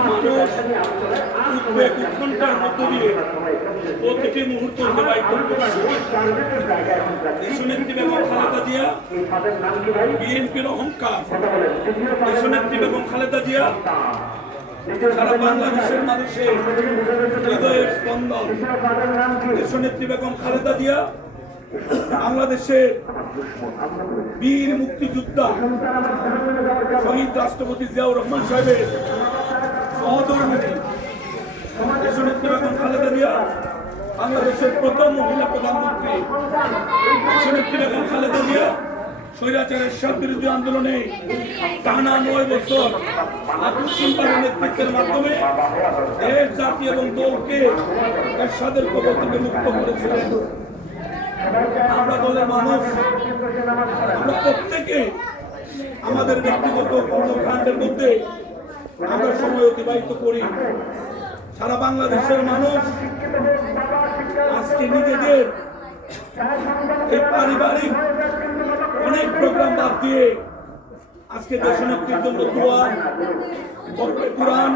মানুষ উদ্বেগ উৎকণ্ঠার মধ্য দিয়ে প্রতিটি মুহূর্ত অতিবাহিত দেশনেত্রী খালেদা জিয়া, বিএনপির অহংকার। দেশনেত্রী বেগম খালেদা জিয়া, সারা বাংলাদেশের মানুষের হৃদয়ের স্পন্দন। দেশনেত্রী বেগম খালেদা জিয়া, বাংলাদেশের বীর মুক্তিযোদ্ধা, শহীদ রাষ্ট্রপতি জিয়াউর রহমান সাহেবের সহধর্মিনী দেশনেত্রী বেগম খালেদা জিয়া, বাংলাদেশের প্রথম মহিলা প্রধানমন্ত্রী। দেশনেত্রী বেগম খালেদা জিয়া, স্বৈরাচারের সব বিরোধী আন্দোলনে টানা নয় বছর মাধ্যমে দেশ, জাতি এবং দলকে এরশাদের থেকে মুক্ত করেছিলেন আমরা দলের মানুষ, আমরা প্রত্যেকে আমাদের ব্যক্তিগত কর্মকাণ্ডের মধ্যে আমরা সময় অতিবাহিত করি। সারা বাংলাদেশের মানুষ আজকে নিজেদের এই পারিবারিক অনেক প্রোগ্রাম বাদ দিয়ে আজকে দেশনেত্রীর জন্য দোয়া গল্পে কোরআন,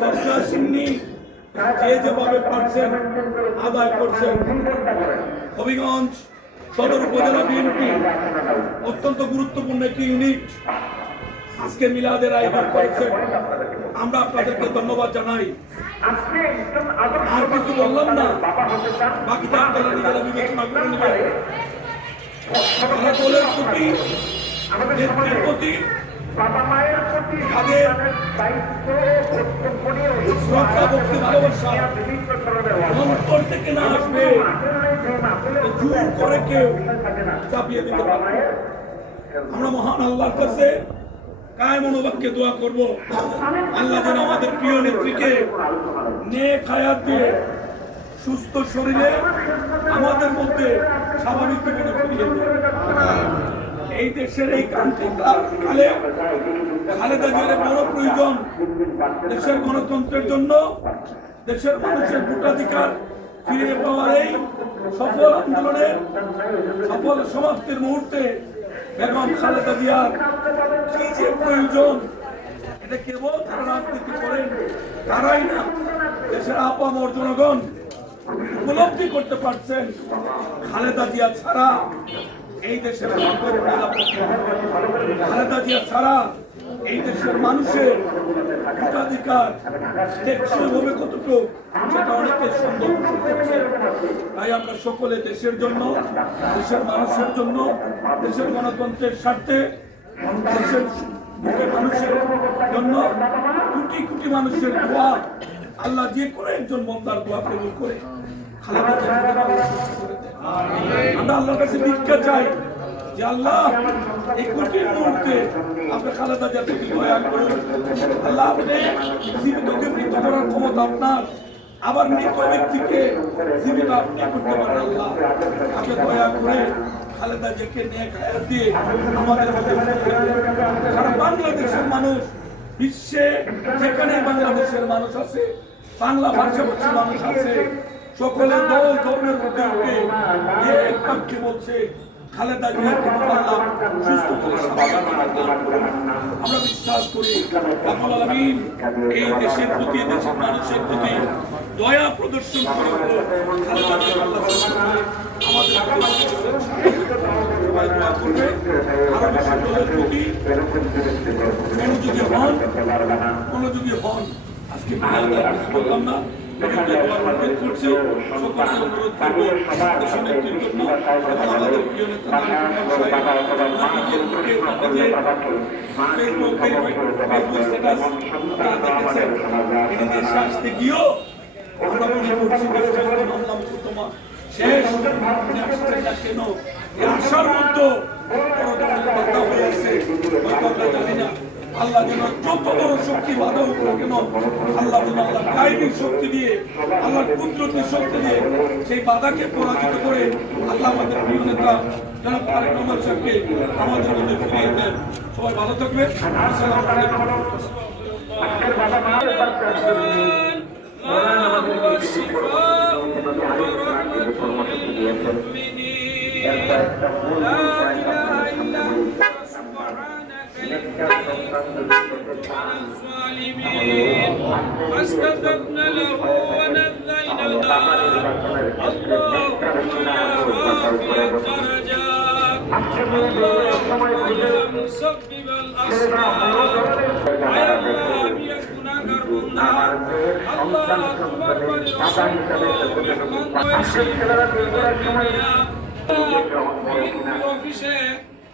সরকার সিন্নি, যে যেভাবে পারছেন আদায় করছেন। হবিগঞ্জ সদর উপজেলা বিএনপি অত্যন্ত গুরুত্বপূর্ণ একটি ইউনিট আজকে মিলাদের আয়োজন করেছেন আমরা আপনাদেরকে ধন্যবাদ জানাই। আর কিছু বললাম না। বাকিটা আপনারা নিজেরা বিবেচনা করে নেবেন। দলের প্রতি, নেত্রীর প্রতি করে কেউ আমরা মহান আল্লাহর কাছে কায় মনোবাক্যে দোয়া করব। আল্লাহ যেন আমাদের প্রিয় নেত্রীকে নেক হায়াত দিয়ে সুস্থ শরীরে আমাদের মধ্যে স্বাভাবিক জীবনে ফিরিয়ে এই দেশের এই কালে খালেদা জিয়ার বড় প্রয়োজন দেশের গণতন্ত্রের জন্য, দেশের মানুষের ভোটাধিকার ফিরিয়ে পাওয়ার এই সফল আন্দোলনের সফল সমাপ্তির মুহূর্তে বেগম খালেদা জিয়ার কি যে প্রয়োজন, এটা কেবল তারা রাজনীতি করেন, তারাই না, দেশের আপামর জনগণ উপলব্ধি করতে পারছেন। খালেদা জিয়া ছাড়া এই দেশের খালেদা জিয়া ছাড়া এই দেশের মানুষের ভোটাধিকার হবে কতটুকু, সেটা অনেকে সন্দেহ তাই আমরা সকলে দেশের জন্য, দেশের মানুষের জন্য, দেশের গণতন্ত্রের স্বার্থে, দেশের বুকে মানুষের জন্য কোটি কোটি মানুষের দোয়া, আল্লাহ যে কোনো একজন বন্দার দোয়া কবুল করে খালেদা আমরা আল্লাহর কাছে ভিক্ষা চাই। এই মুহূর্তে করার ক্ষমতা আপনার। আবার মৃত ব্যক্তিকে জীবিত আপনি করতে পারেন, আল্লাহ। দয়া করে খালেদা জিয়াকে নিয়ে খায়া দিয়ে আমাদের মধ্যে সারা বাংলাদেশের মানুষ, বিশ্বে যেখানে বাংলাদেশের মানুষ আছে, বাংলা ভাষাভাষী মানুষ আছে, সকলে দল ধর্মের মধ্যে উঠে, এক বলছে খালেদা জিয়াকে আল্লাহ, সুস্থ করে সমাধান। আমরা বিশ্বাস করি আলামিন এই দেশের প্রতি, দেশের মানুষের প্রতি দয়া প্রদর্শন করে খালেদা আল্লাহ আমাদের হন আজকে বললাম না তিনি আসতে গিয়েও শেষ আশার বড় ধরনের জানি না আল্লাহ যেন যত বড় শক্তি বাধা হোক না কেন আল্লাহ যেন আল্লাহ গাইবী শক্তি দিয়ে, আল্লাহর কুদরতি শক্তি দিয়ে সেই বাধাকে পরাজিত করে আল্লাহ আমাদের প্রিয় নেতা জনাব তারেক রহমান সাহেবকে আমাদের মধ্যে ফিরিয়ে দেন। সবাই ভালো থাকবেন। আসসালামু আলাইকুম। الظالمين العالمين فاستجبنا له ونجيناه اللهم يا رافع الدرجات اللهم يا مسبب الاسرار يا الله আমি এক গুনাহগার বান্দা আল্লাহ তোমার বাড়ি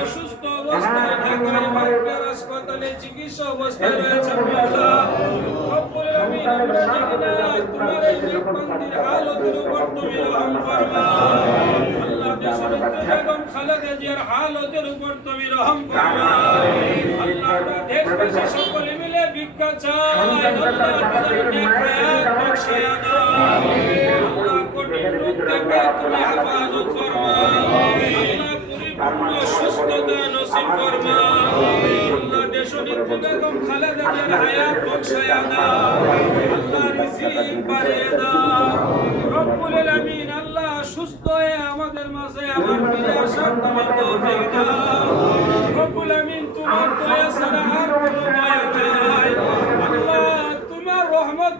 অসুস্থ অবস্থায় ঢাকায় হাসপাতালে চিকিৎসা রয়েছে জানি না তোমার এই নির্বন্দির হালতের উপর তুমি রহম ফরমা আল্লাহ দেশের বেগম খালেদা জিয়ার হালতের উপর তুমি রহম ফরমা আল্লাহ দেশবাসী সকলে মিলে ভিক্ষা চাই আল্লাহ তুমি হেফাজত সুস্থতা নসিব ফরমা আল্লাহ বখশিয়া দাও আল্লাহ রিজিক বাড়িয়ে দাও রব্বুল আল্লাহ সুস্থ হয়ে আমাদের মাঝে আবার ফিরে আসার তুমি তৌফিক দাও তোমার আর কোনো দয়া নাই আল্লাহ তোমার রহমতের দয়া দিয়া দয়া দিয়া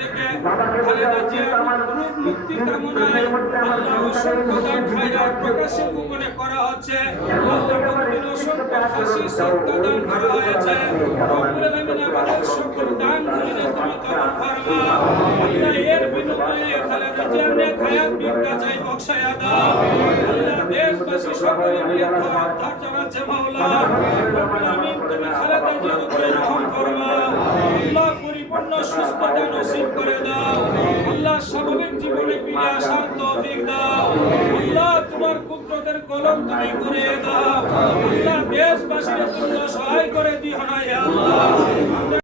থেকে খালেদা জিয়ার মুক্তি কামনায় আল্লাহ অসংখ্য দান খায়রাত প্রকাশের গোপনে করা হচ্ছে দেশবাসী সকলে মিলে ধরার ধার জানাচ্ছে মাওলা। খালেদা জিয়ার উপরে পরিপূর্ণ সুস্থতা নসিব করে দাও। আল্লাহ স্বাভাবিক জীবনে ফিরে আসার তৌফিক দাও। আল্লাহ তোমার কুদরতের কলম তুমি করে দাও। আল্লাহ দেশবাসীর জন্য সহায় করে দিও না আল্লাহ।